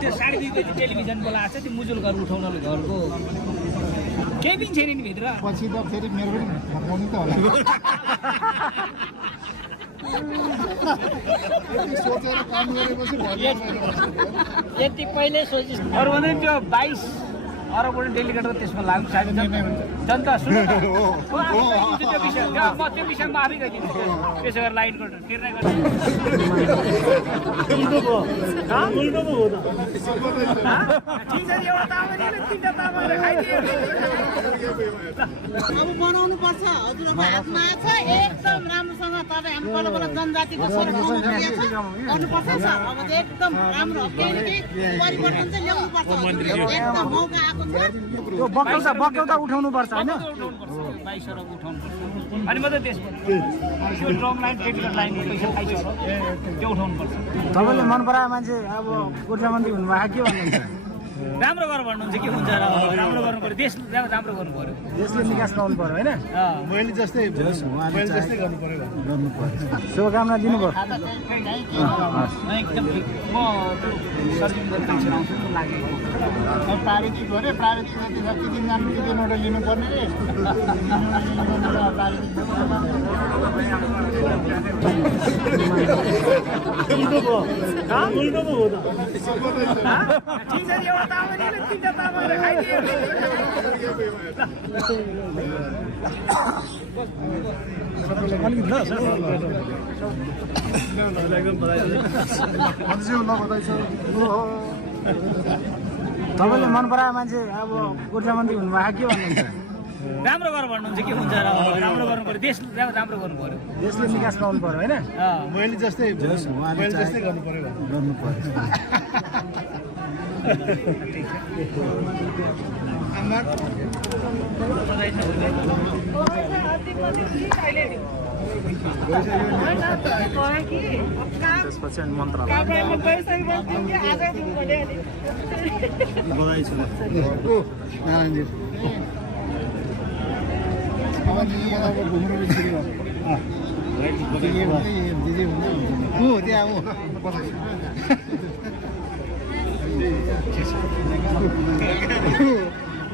त्यो 2:30 बजे टेलिभिजन बोलाएको छ त्यो मुजुल घर उठाउनले घरको केही पनि छैन नि भित्र पछि त फेरि मेरो पनि फर्काउनु त होला सोचेर काम गरेपछि यति पहिले सोचिस् अरू भन्दै त्यो 22 अरबबाट डेलिगेट त्यसमा लाग्नु सायद जनता सुन्नु त्यो विषय म त्यो विषयमा आफै गइदिन्छु त्यसो गरेर लाइनको निर्णय गर्छु ठिक छ एउटा तामाले तिनवटा तामाले खाइदियो अब बनाउनु पर्छ हजुरको हातमा छ एकदम राम्रोसँग तपाईँ हाम्रो बल्ल बल्ल जनजातिको सर्वोच्च गर्नुपर्छ सर अब एकदम राम्रो केही परिवर्तन चाहिँ ल्याउनु पर्छ एकदम मौका आएको छ त्यो बक्यौता उठाउनु पर्छ हैन 22 अरब उठाउनु पर्छ अनि मात्रै त्यसको त्यो ड्रम लाइन टेक्निकल लाइन पैसा खाइछ त्यो उठाउनु पर्छ तपाईले मन परायो मान्छे अब ऊर्जा मन्त्री हुनुभएको के भन्नुहुन्छ राम्रो गरेर भन्नुहुन्छ के हुन्छ र राम्रो गर्नु पर्यो देश राम्रो गर्नु पर्यो देशले निकास पाउनु पर्यो हैन मैले जस्तै गर्नु पर्यो शुभकामना दिनुभयो एकदम ठिक म सर्भिङ गर्न आउँछु लागेको प्राविधिक गरे प्राविधिक जति दिन जानु दिनबाट लिनुपर्ने रे ठिक छ एउटा तामाले तिनवटा तामाले खाइदियो तपाईले मन परायो मान्छे अब ऊर्जा मन्त्री हुनुभएको के भन्नुहुन्छ राम्रो गरेर भन्नुहुन्छ के हुन्छ र राम्रो गर्नु पर्यो देश राम्रो गर्नु पर्यो देशले निकास पाउनु पर्यो हैन मैले जस्तै गर्नु पर्यो त्यसपछि अनि मन्त्रालय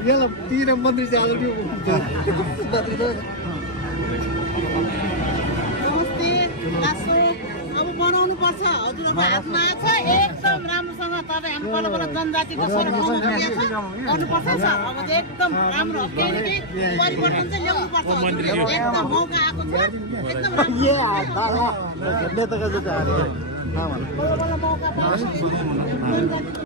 याला तीन मंत्री से आदर नमस्ते अब बनाउनु पर्छ हजुरको हातमा छ एकदम राम्रोसँग तपाईँ हाम्रो बल्ल बल्ल जनजातिको सर्वोच्च गर्नुपर्छ सर अब एकदम राम्रो केही परिवर्तन चाहिँ ल्याउनु पर्छ एकदम मौका आएको छ एकदम राम्रो